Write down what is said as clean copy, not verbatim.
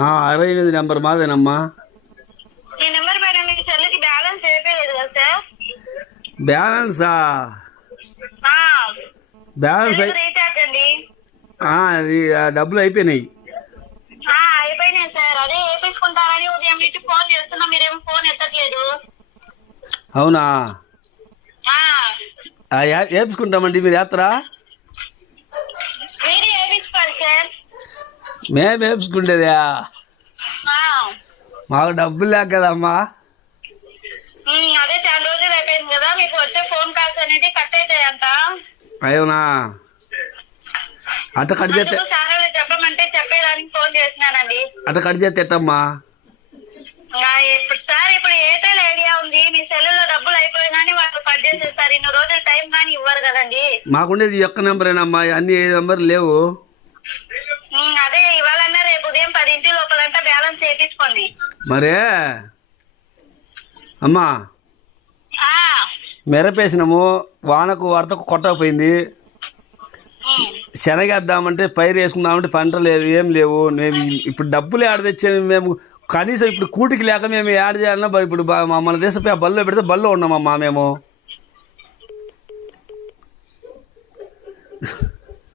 68 number మాదేనమ్మా. ఈ number పైన మీ సెల్లుకి balance అయిపోలేదు కదా సార్? బ్యాలెన్సా? బ్యాలెన్స్ రీఛార్జ్ అండి. డబ్బులు అయిపోయినాయి. అయిపోయినాయి సార్. అదే వేపించుకుంటారని ఉదయం నుంచి ఫోన్ చేస్తున్నా, మీరేమో ఫోన్ ఎత్తట్లేదు. అవునా? వేపించుకుంటామండి. మీరు వేస్తారా? మీరే వేపించుకోవాలి సార్. మేము వేపించుకుంటేదా? మాకు డబ్బులు లేక కదమ్మా. అదే చాలా రోజులు అయిపోయింది కదా, మీకు వచ్చే ఫోన్ కాల్స్ అనేది కట్ అవుతాయి అంట. అవునా? అట్ట కట్ చేస్తే చెప్పమంటే చెప్పేదానికి ఫోన్ చేస్తున్నానండి. అట్ట కట్ చేస్తే ఎట్టమ్మా? సార్ ఇప్పుడు ఎయిర్టెల్ ఐడియా ఉంది, మీ సెల్లులో డబ్బులు అయిపోయినాని వాళ్ళు కట్ చేసేస్తారు. ఇన్ని రోజులు టైం కానీ ఇవ్వరు కదండి. మాకుండేది ఈ ఒక్క నెంబరేనమ్మా, అన్ని 7 నెంబర్లు లేవు. అదే ఇవాళన్నా రేపు ఉదయం 10 లోపలంతా బ్యాలెన్స్ వేయించుకోండి. మరే అమ్మా, మిరపేసినాము, వానకు వరదకు కొట్టకపోయింది. శనగేద్దామంటే పైరు వేసుకుందామంటే పంట లేదు, ఏం లేవు. మేము ఇప్పుడు డబ్బులు ఏడ తెచ్చాము మేము? కనీసం ఇప్పుడు కూటికి లేక మేము యాడ్ చేయాలన్నా ఇప్పుడు మన దేశపై బల్లో పెడితే బల్లో ఉన్నామమ్మా మేము.